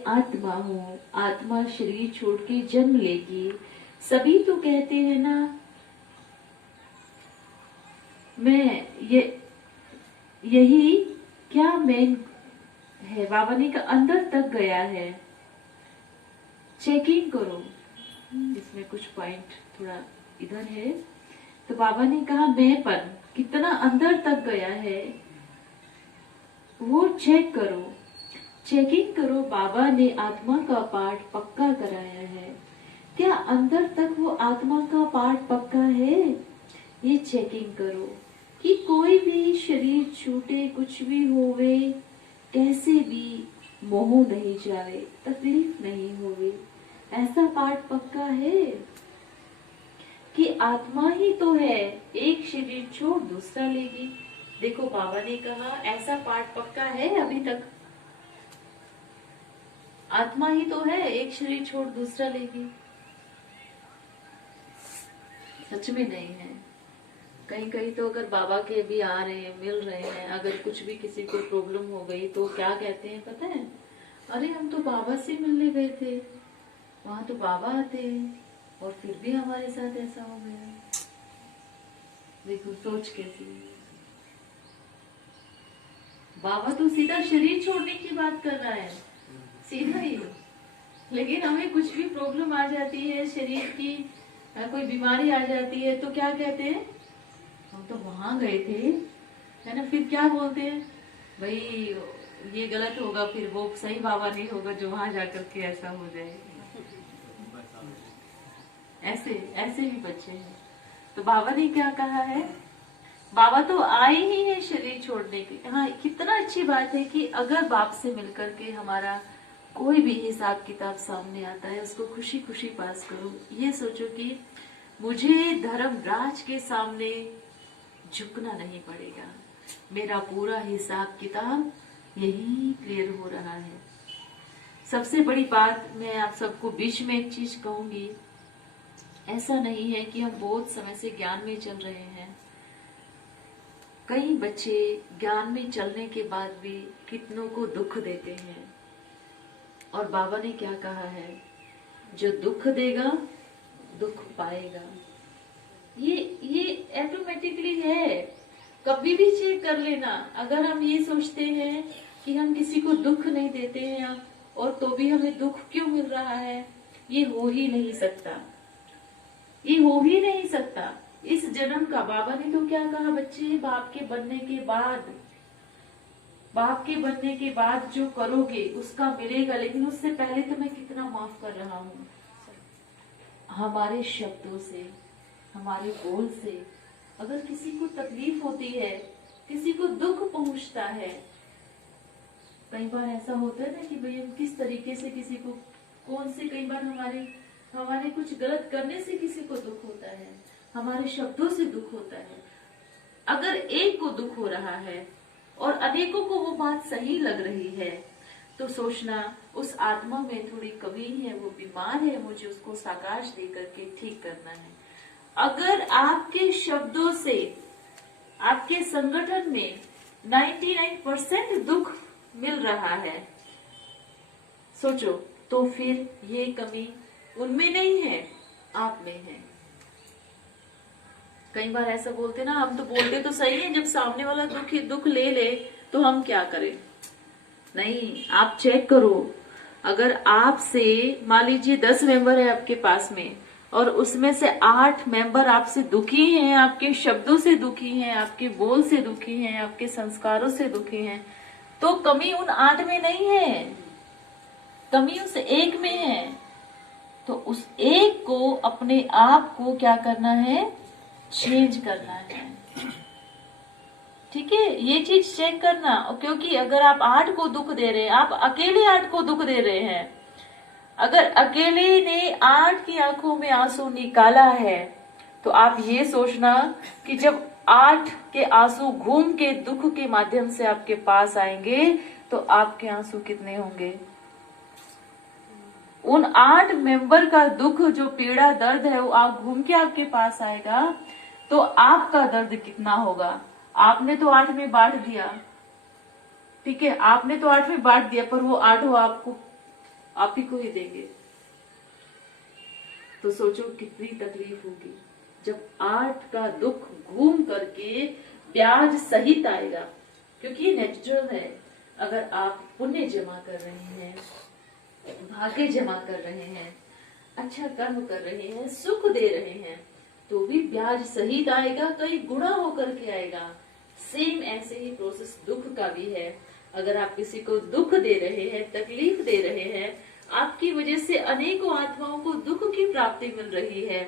मैं आत्मा हूँ, आत्मा शरीर छोड़ के जन्म लेगी। सभी तो कहते हैं ना, मैं यही क्या मेन है। बाबा ने कहा अंदर तक गया है, चेकिंग करो। इसमें कुछ पॉइंट थोड़ा इधर है। तो बाबा ने कहा मैंपन कितना अंदर तक गया है वो चेक करो, चेकिंग करो। बाबा ने आत्मा का पार्ट पक्का कराया है। क्या अंदर तक वो आत्मा का पार्ट पक्का है? ये चेकिंग करो कि कोई भी शरीर छूटे, कुछ भी होवे, कैसे भी मोह नहीं जाए, तकलीफ नहीं होवे। ऐसा पार्ट पक्का है कि आत्मा ही तो है, एक शरीर छोड़ दूसरा लेगी। देखो बाबा ने कहा ऐसा पार्ट पक्का है। अभी तक आत्मा ही तो है, एक शरीर छोड़ दूसरा लेगी। सच में नहीं है। कहीं कहीं तो अगर बाबा के भी आ रहे हैं, मिल रहे हैं, अगर कुछ भी किसी को प्रॉब्लम हो गई तो क्या कहते हैं पता है? अरे हम तो बाबा से मिलने गए थे, वहां तो बाबा आते हैं और फिर भी हमारे साथ ऐसा हो गया। देखो सोच कैसी। बाबा तो सीधा शरीर छोड़ने की बात कर रहा है, सीधा ही। लेकिन हमें कुछ भी प्रॉब्लम आ जाती है शरीर की, कोई बीमारी आ जाती है तो क्या कहते हैं? हम तो वहां गए थे, है ना। फिर क्या बोलते हैं? भाई ये गलत होगा, फिर वो सही बाबा नहीं होगा जो वहां जाकर के ऐसा हो जाए। ऐसे ऐसे भी बच्चे हैं। तो बाबा ने क्या कहा है? बाबा तो आए ही है शरीर छोड़ने के। हाँ, कितना अच्छी बात है कि अगर बाप से मिलकर के हमारा कोई भी हिसाब किताब सामने आता है, उसको खुशी खुशी पास करो। ये सोचो कि मुझे धर्मराज के सामने झुकना नहीं पड़ेगा, मेरा पूरा हिसाब किताब यही क्लियर हो रहा है। सबसे बड़ी बात मैं आप सबको बीच में एक चीज कहूंगी, ऐसा नहीं है कि हम बहुत समय से ज्ञान में चल रहे हैं। कई बच्चे ज्ञान में चलने के बाद भी कितनों को दुख देते हैं। और बाबा ने क्या कहा है? जो दुख देगा दुख पाएगा। ये ऑटोमेटिकली है। कभी भी चेक कर लेना। अगर हम ये सोचते हैं कि हम किसी को दुख नहीं देते हैं और तो भी हमें दुख क्यों मिल रहा है, ये हो ही नहीं सकता। ये हो ही नहीं सकता। इस जन्म का बाबा ने तो क्या कहा बच्चे, बाप के बनने के बाद जो करोगे उसका मिलेगा। लेकिन उससे पहले तो मैं कितना माफ कर रहा हूँ। हमारे शब्दों से, हमारे बोल से अगर किसी को तकलीफ होती है, किसी को दुख पहुंचता है, कई बार ऐसा होता है ना कि भाई हम किस तरीके से किसी को, कौन से, कई बार हमारे कुछ गलत करने से किसी को दुख होता है, हमारे शब्दों से दुख होता है। अगर एक को दुख हो रहा है और अनेकों को वो बात सही लग रही है, तो सोचना उस आत्मा में थोड़ी कमी है, वो बीमार है, मुझे उसको साकाश दे करके ठीक करना है। अगर आपके शब्दों से आपके संगठन में 99% दुख मिल रहा है, सोचो तो फिर ये कमी उनमें नहीं है, आप में है। कई बार ऐसा बोलते ना, हम तो बोलते तो सही है, जब सामने वाला दुख ले तो हम क्या करें? नहीं, आप चेक करो। अगर आपसे मान लीजिए 10 मेंबर है आपके पास में और उसमें से 8 मेंबर आपसे दुखी हैं, आपके शब्दों से दुखी हैं, आपके बोल से दुखी हैं, आपके संस्कारों से दुखी हैं, तो कमी उन 8 में नहीं है, कमी उस एक में है। तो उस एक को, अपने आप को क्या करना है? चेंज करना है। ठीक है, ये चीज चेक करना। क्योंकि अगर आप 8 को दुख दे रहे हैं, आप अकेले 8 को दुख दे रहे हैं। अगर अकेले ने 8 की आंखों में आंसू निकाला है, तो आप ये सोचना कि जब 8 के आंसू घूम के दुख के माध्यम से आपके पास आएंगे तो आपके आंसू कितने होंगे? उन 8 मेंबर का दुख, जो पीड़ा, दर्द है, वो आप घूम के आपके पास आएगा तो आपका दर्द कितना होगा? आपने तो 8 में बांट दिया, ठीक है, आपने तो 8 में बांट दिया, पर वो 8 आपको आप ही को ही देंगे। तो सोचो कितनी तकलीफ होगी जब 8 का दुख घूम करके ब्याज सहित आएगा, क्योंकि ये नेचुरल है। अगर आप पुण्य जमा कर रहे हैं, भाग्य जमा कर रहे हैं, अच्छा कर्म कर रहे हैं, सुख दे रहे हैं, तो भी ब्याज सहित आएगा, कई गुणा होकर के आएगा। सेम ऐसे ही प्रोसेस दुख का भी है। अगर आप किसी को दुख दे रहे हैं, तकलीफ दे रहे हैं, आपकी वजह से अनेकों आत्माओं को दुख की प्राप्ति मिल रही है,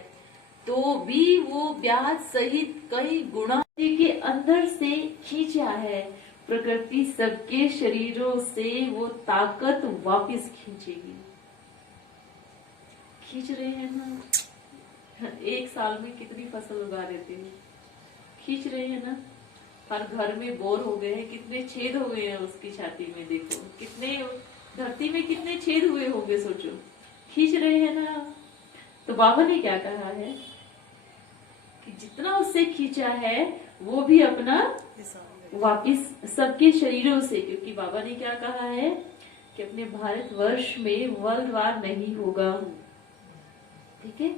तो भी वो ब्याज सहित कई गुणा के अंदर से खींचा है। प्रकृति सबके शरीरों से वो ताकत वापस खींचेगी। खींच रहे हैं ना, एक साल में कितनी फसल उगा देते हैं, खींच रहे हैं ना। हर घर में बोर हो गए हैं, कितने छेद हो गए हैं उसकी छाती में, देखो कितने, धरती में कितने छेद हुए होंगे, सोचो। खींच रहे हैं ना। तो बाबा ने क्या कहा है कि जितना उससे खींचा है वो भी अपना वापिस सबके शरीरों से, क्योंकि बाबा ने क्या कहा है कि अपने भारतवर्ष में वर्ल्ड वार नहीं होगा, ठीक है,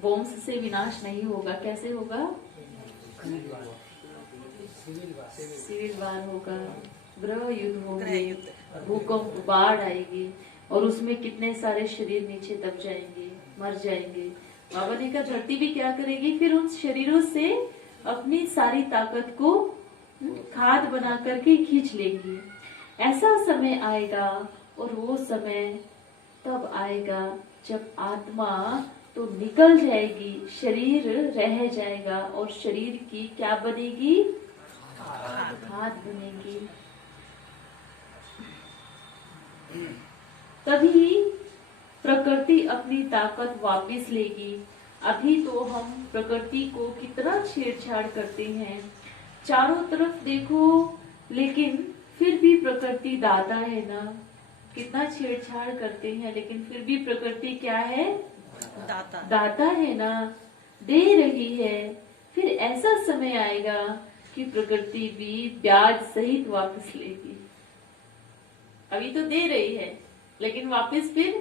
बॉम्ब से विनाश नहीं होगा। कैसे होगा? सिविल वार होगा, ग्रह युद्ध होंगे, भूकंप, बाढ़ आएगी, और उसमें कितने सारे शरीर नीचे दब जाएंगे, मर जाएंगे। बाबा ने कहा धरती भी क्या करेगी, फिर उन शरीरों से अपनी सारी ताकत को खाद बना करके खींच लेंगी। ऐसा समय आएगा, और वो समय तब आएगा जब आत्मा तो निकल जाएगी, शरीर रह जाएगा, और शरीर की क्या बनेगी? खाद बनेगी। तभी प्रकृति अपनी ताकत वापस लेगी। अभी तो हम प्रकृति को कितना छेड़छाड़ करते हैं, चारों तरफ देखो, लेकिन फिर भी प्रकृति दाता है ना। कितना छेड़छाड़ करते हैं, लेकिन फिर भी प्रकृति क्या है? दाता है ना, दे रही है। फिर ऐसा समय आएगा कि प्रकृति भी ब्याज सहित वापस लेगी। अभी तो दे रही है, लेकिन वापस फिर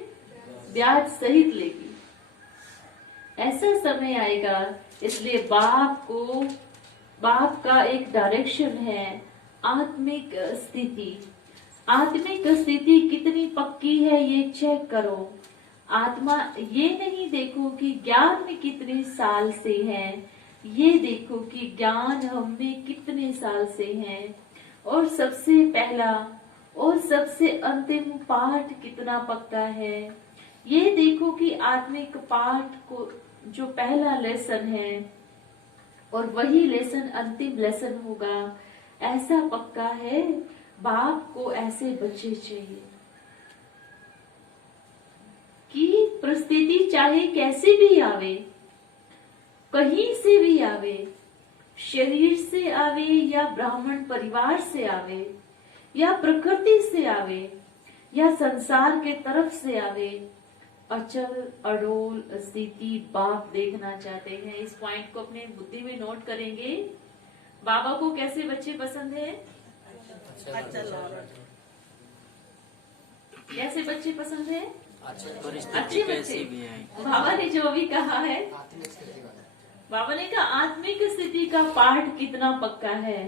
ब्याज सहित लेगी। ऐसा समय आएगा, इसलिए बाप का एक डायरेक्शन है, आत्मिक स्थिति। आत्मिक स्थिति कितनी पक्की है ये चेक करो। आत्मा ये नहीं देखो कि ज्ञान में कितने साल से है, ये देखो कि ज्ञान हम में कितने साल से है, और सबसे पहला और सबसे अंतिम पाठ कितना पक्का है। ये देखो कि आत्मिक पाठ को जो पहला लेसन है, और वही लेसन अंतिम लेसन होगा, ऐसा पक्का है। बाप को ऐसे बच्चे चाहिए कि परिस्थिति चाहे कैसी भी आवे, कहीं से भी आवे, शरीर से आवे या ब्राह्मण परिवार से आवे, या प्रकृति से आवे, या संसार के तरफ से आवे, अचल अडोल स्थिति बाप देखना चाहते हैं। इस पॉइंट को अपने बुद्धि में नोट करेंगे। बाबा को कैसे बच्चे पसंद है? कैसे बच्चे पसंद है? अच्छे बच्चे। बाबा ने जो भी कहा है, बाबा ने कहा आत्मिक स्थिति का पाठ कितना पक्का है।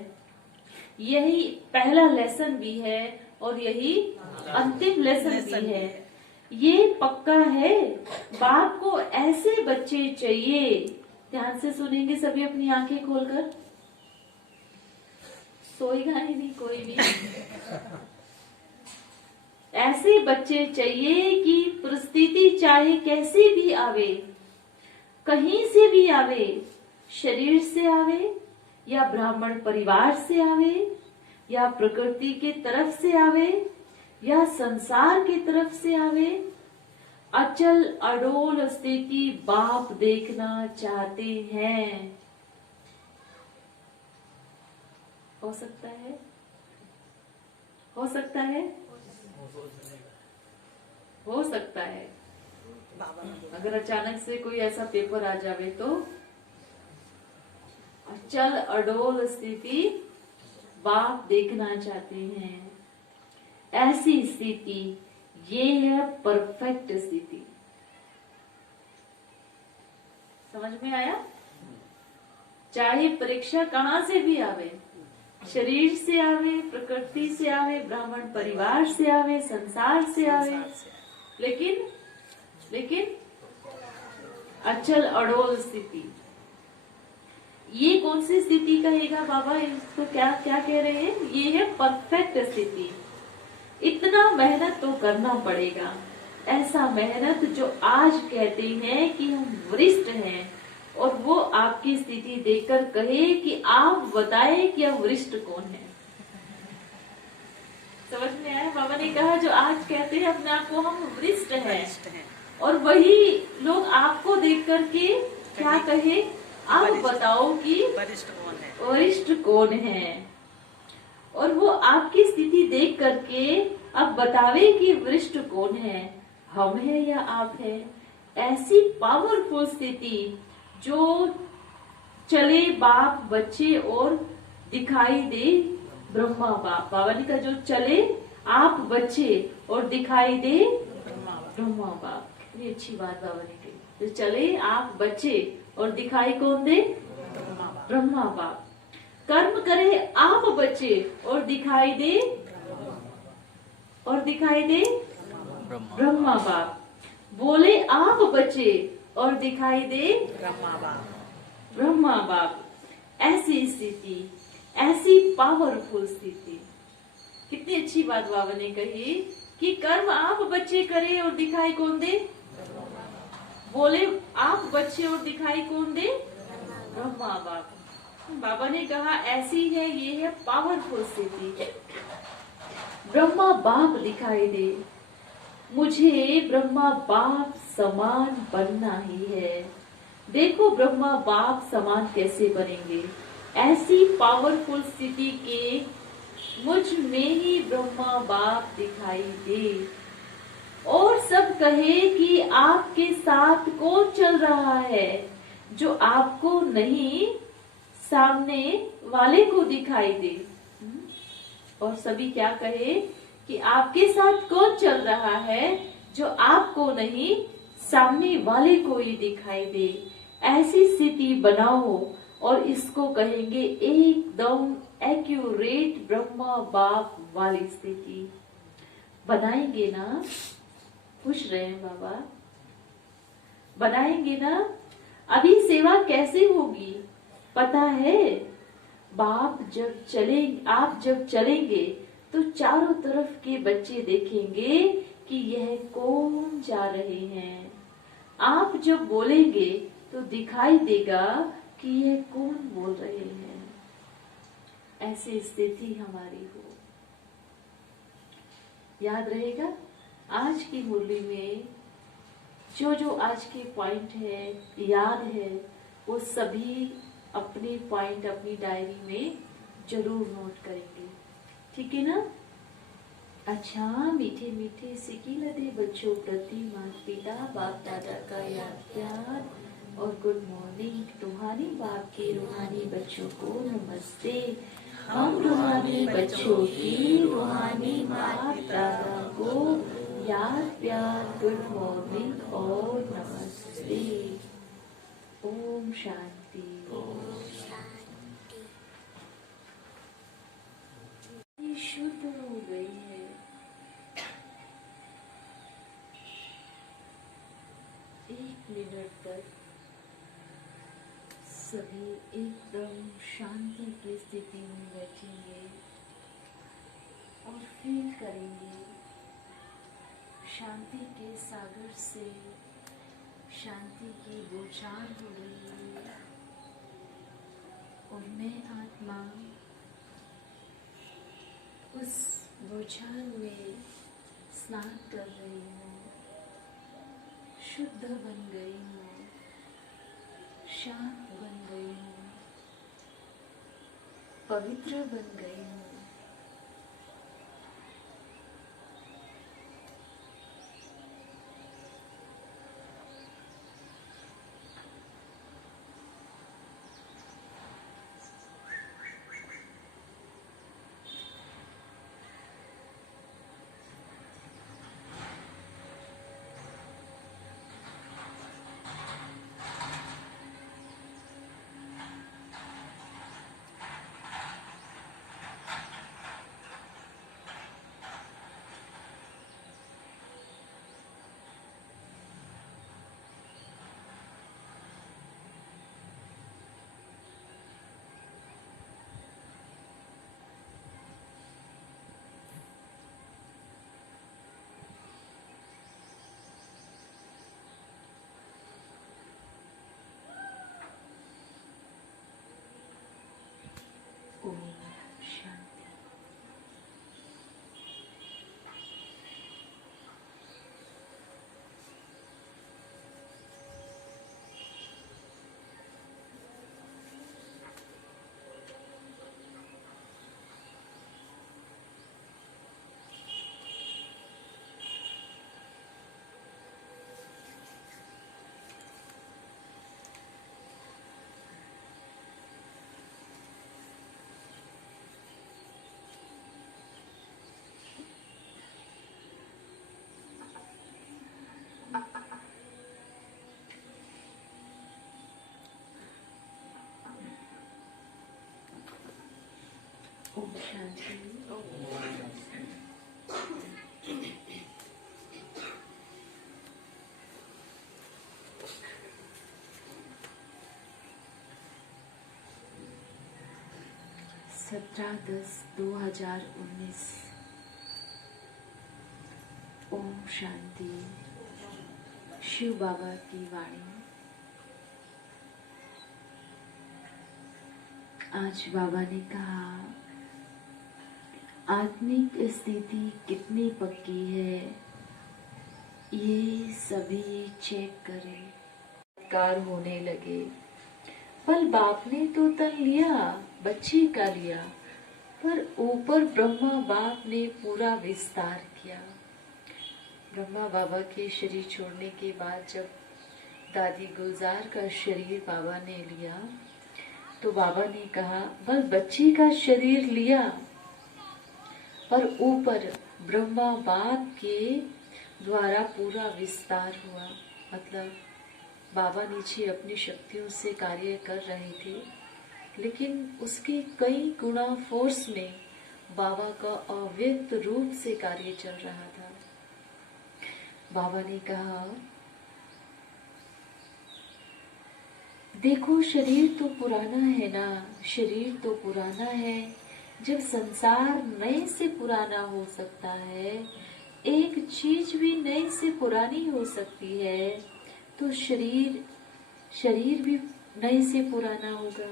यही पहला लेसन भी है, और यही अंतिम लेसन भी है। ये पक्का है। बाप को ऐसे बच्चे चाहिए। ध्यान से सुनेंगे सभी, अपनी आंखें खोलकर। सोएगा ही नहीं कोई भी। ऐसे बच्चे चाहिए कि परिस्थिति चाहे कैसी भी आवे, कहीं से भी आवे, शरीर से आवे, या ब्राह्मण परिवार से आवे, या प्रकृति के तरफ से आवे, या संसार की तरफ से आवे, अचल अडोल स्थिति बाप देखना चाहते हैं। हो सकता है? हो सकता है? हो सकता है। अगर अचानक से कोई ऐसा पेपर आ जावे तो अचल अडोल स्थिति बाप देखना चाहते हैं। ऐसी स्थिति ये है परफेक्ट स्थिति। समझ में आया? चाहे परीक्षा कहाँ से भी आवे, शरीर से आवे, प्रकृति से आवे, ब्राह्मण परिवार से आवे, संसार से आवे, लेकिन अचल अड़ोल स्थिति। ये कौन सी स्थिति कहेगा बाबा? इसको क्या क्या कह रहे हैं? ये है परफेक्ट स्थिति। इतना मेहनत तो करना पड़ेगा, ऐसा मेहनत जो आज कहते हैं कि हम वरिष्ठ हैं, और वो आपकी स्थिति देखकर कहे कि आप बताएं कि आप वरिष्ठ कौन है। समझ में आया? बाबा ने कहा जो आज कहते हैं अपने आप को हम वरिष्ठ हैं, और वही लोग आपको देख करके क्या कहे, आप बताओ कि वरिष्ठ कौन है। और वो आपकी स्थिति देख करके अब बतावे कि वरिष्ठ कौन है, हम है या आप है। ऐसी पावरफुल स्थिति जो चले बाप बच्चे और दिखाई दे ब्रह्मा बाप। बाबा ने कहा जो चले आप बच्चे और दिखाई दे ब्रह्मा बाप। कितनी अच्छी बात बाबा ने कही। जो चले आप बच्चे और दिखाई कौन दे? ब्रह्मा बाप। कर्म करे आप बच्चे और दिखाई दे ब्रह्मा बाप। बोले आप बच्चे और दिखाई दे ब्रह्मा बाप। ऐसी स्थिति, ऐसी पावरफुल स्थिति। कितनी अच्छी बात बाबा ने कही कि कर्म आप बच्चे करे और दिखाई कौन दे? बोले आप बच्चे और दिखाई कौन दे? ब्रह्मा बाप। बाबा ने कहा ऐसी है, ये है पावरफुल स्थिति। ब्रह्मा बाप दिखाई दे, मुझे ब्रह्मा बाप समान बनना ही है। देखो ब्रह्मा बाप समान कैसे बनेंगे। ऐसी पावरफुल स्थिति के मुझ में ही ब्रह्मा बाप दिखाई दे, और सब कहे कि आपके साथ कौन चल रहा है, जो आपको नहीं सामने वाले को दिखाई दे। और सभी क्या कहे कि आपके साथ कौन चल रहा है, जो आपको नहीं सामने वाले को ही दिखाई दे। ऐसी स्थिति बनाओ, और इसको कहेंगे एकदम एक्यूरेट ब्रह्मा बाप वाली स्थिति। बनाएंगे ना? खुश रहे बाबा, बनाएंगे ना? अभी सेवा कैसे होगी पता है? आप जब चलेंगे तो चारों तरफ के बच्चे देखेंगे कि यह कौन जा रहे हैं। आप जब बोलेंगे तो दिखाई देगा कि यह कौन बोल रहे हैं। ऐसी स्थिति हमारी हो। याद रहेगा आज की मुरली में जो आज के पॉइंट है, याद है, वो सभी अपने पॉइंट अपनी डायरी में जरूर नोट करेंगे। ठीक है ना? अच्छा, मीठे मीठे सिकी लदे बच्चों प्रति माता पिता बाप दादा का याद प्यार और गुड मॉर्निंग। रूहानी बाप के रूहानी बच्चों को नमस्ते। हम रूहानी बच्चों की रूहानी बाप दादा को याद प्यार, गुड मॉर्निंग और नमस्ते। ओम शांति। शुद्ध हो गई है। एक मिनट तक सभी एकदम शांति की स्थिति में बैठेंगे और फील करेंगे शांति के सागर से शांति की बौछार हो रही है, और मैं आत्मा उस बौछार में स्नान कर रही हूँ। शुद्ध बन गई हूँ, शांत बन गई हूँ, पवित्र बन गई हूँ। ओम शांति। 17/10/2019। ओम शांति। शिव बाबा की वाणी। आज बाबा ने कहा, आत्मिक स्थिति कितनी पक्की है ये सभी चेक करें। कार होने लगे, पल बाप ने तो तन लिया, बच्चे का लिया, पर ऊपर ब्रह्मा बाप ने पूरा विस्तार किया। ब्रह्मा बाबा के शरीर छोड़ने के बाद जब दादी गुलजार का शरीर बाबा ने लिया तो बाबा ने कहा, बल बच्ची का शरीर लिया, पर ऊपर ब्रह्मा बाप के द्वारा पूरा विस्तार हुआ। मतलब बाबा नीचे अपनी शक्तियों से कार्य कर रहे थे, लेकिन उसके कई गुना फोर्स में बाबा का अव्यक्त रूप से कार्य चल रहा था। बाबा ने कहा, देखो शरीर तो पुराना है ना, शरीर तो पुराना है। जब संसार नए से पुराना हो सकता है, एक चीज भी नए से पुरानी हो सकती है, तो शरीर भी नए से पुराना होगा।